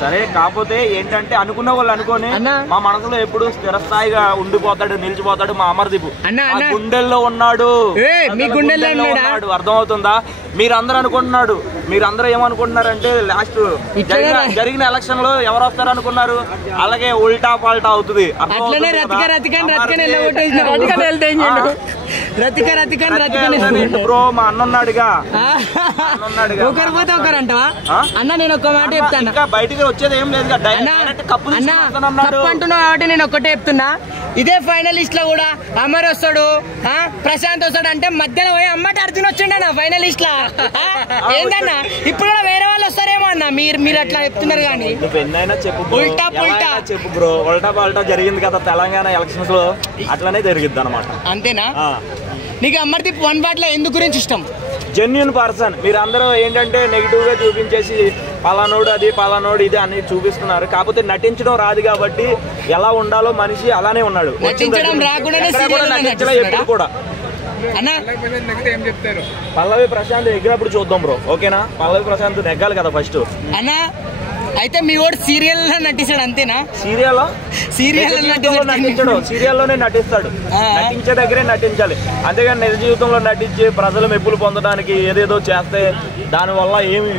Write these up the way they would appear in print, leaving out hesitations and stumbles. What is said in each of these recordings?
సరే, కాకపోతే ఏంటంటే అనుకున్న వాళ్ళు అనుకోని మా మనసులో ఎప్పుడు స్థిరస్థాయిగా ఉండిపోతాడు, నిలిచిపోతాడు మా అమర్దీప్. గుండెల్లో ఉన్నాడు, అర్థమవుతుందా? మీరందరూ అనుకుంటున్నాడు, మీరందరూ ఏమనుకుంటున్నారంటే లాస్ట్ జరిగిన ఎలక్షన్ లో ఎవరు వస్తారు అనుకున్నారు, అలాగే ఉల్టా పాల్టా అవుతుంది. బ్రో మా అన్నున్నాడుగా, ఒకరు పోతే ఒకరు అంటావా అన్న? నేను ఒక్క మాట చెప్తాను, బయటికి వచ్చేది ఏం లేదు అంటున్నావు కాబట్టి నేను ఒక్కటే చెప్తున్నా. ఇదే ఫైనలిస్ట్ లో కూడా అమర్ వస్తాడు, ప్రశాంత్ వస్తాడు అంటే మధ్యలో పోయి అమ్మటి అర్జున్ వచ్చిండన్న ఫైనలిస్ట్ లా. ఏంటన్నా ఇప్పుడు కూడా వేరే వాళ్ళు వస్తారేమో అన్న, మీరు అట్లా చెప్తున్నారు. కానీ ఉల్టా పుల్టా చెప్పు బ్రో, ఉల్టా పాల్టా జరిగింది కదా తెలంగాణ ఎలక్షన్స్ లో, అట్లానే జరిగిద్ది అనమాట. అంతేనా? నీకు అమర్దీప్ వన్ పార్ట్ లో ఎందుకు గురించి ఇష్టం? Genuine person. మీరు అందరూ ఏంటంటే నెగిటివ్ గా చూపించేసి పలానోడు అది పలానోడు ఇది అని చూపిస్తున్నారు. కాకపోతే నటించడం రాదు కాబట్టి ఎలా ఉండాలో మనిషి అలానే ఉన్నాడు. నటించడం రాకూడదు ఎప్పుడు కూడా. పల్లవి ప్రశాంత్ ఎగ్గినప్పుడు చూద్దాం బ్రో, ఓకేనా? పల్లవి ప్రశాంత్ నెగ్గాలి కదా ఫస్ట్ అన్నా. అయితే మీ వాడు సీరియల్ లో నటిస్తాడు అంతేనా? నటించడు, సీరియల్లోనే నటిస్తాడు. నటించే దగ్గరే నటించాలి, అంతేగాని నిజ జీవితంలో నటించి ప్రజలు మెప్పులు పొందడానికి ఏదేదో చేస్తే దానివల్ల ఏమి.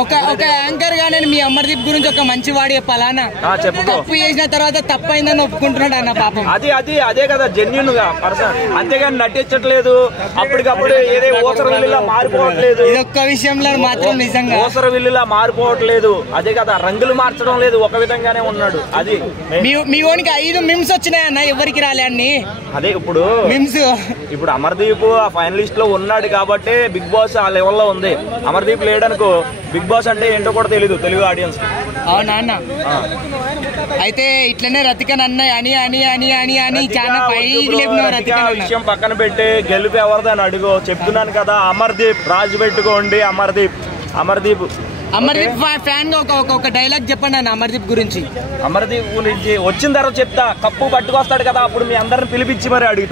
ఒక యాంకర్ గా నేను మీ అమర్దీప్ గురించి ఒక మంచి వాడు చెప్పాలన్నా. తప్పు చేసిన తర్వాత తప్పైందని ఒప్పుకుంటున్నాడు అన్న పాపం. అదే కదా జెన్యూన్ గా పర్సన్, అంతేగాని నటించట్లేదు, అప్పటికప్పుడు ఏదే ఓసర విల్లులా మారిపోవట్లేదు. ఇదొక్క విషయంలో మాత్రం నిజంగా ఓసర విల్లులా మారిపోవట్లేదు. అదే కదా, రంగులు మార్చడం లేదు, ఒక విధంగానే ఉన్నాడు. అది మీ ఓనికి 5 మిమ్స్ వచ్చినాయి అన్న, ఎవరికి రాలే అన్ని. అదే ఇప్పుడు మిమ్స్. ఇప్పుడు అమర్దీప్ ఆ ఫైనలిస్ట్ లో ఉన్నాడు కాబట్టి బిగ్ బాస్ ఆ లెవెల్లో ఉంది. అమర్దీప్ లేడనుకో బిగ్ బాస్ అంటే ఏంటో కూడా తెలీదు తెలుగు ఆడియన్స్. అవునా అన్న? అయితే ఇట్లనే రతికన్ అన్న అని అని అని అని అని చాలా విషయం పక్కన పెట్టి గెలుపు ఎవరిదని అడుగు. చెప్తున్నాను కదా, అమర్దీప్ రాజు పెట్టుకోండి. అమర్దీప్ ఫ్యాన్ గా ఒక డైలాగ్ చెప్పండి అన్న అమర్దీప్ గురించి. అమర్దీప్ గురించి వచ్చిన తర్వాత చెప్తా. కప్పు పట్టుకొస్తాడు కదా, అప్పుడు మీ అందరిని పిలిపించి మరి అడుగుతా.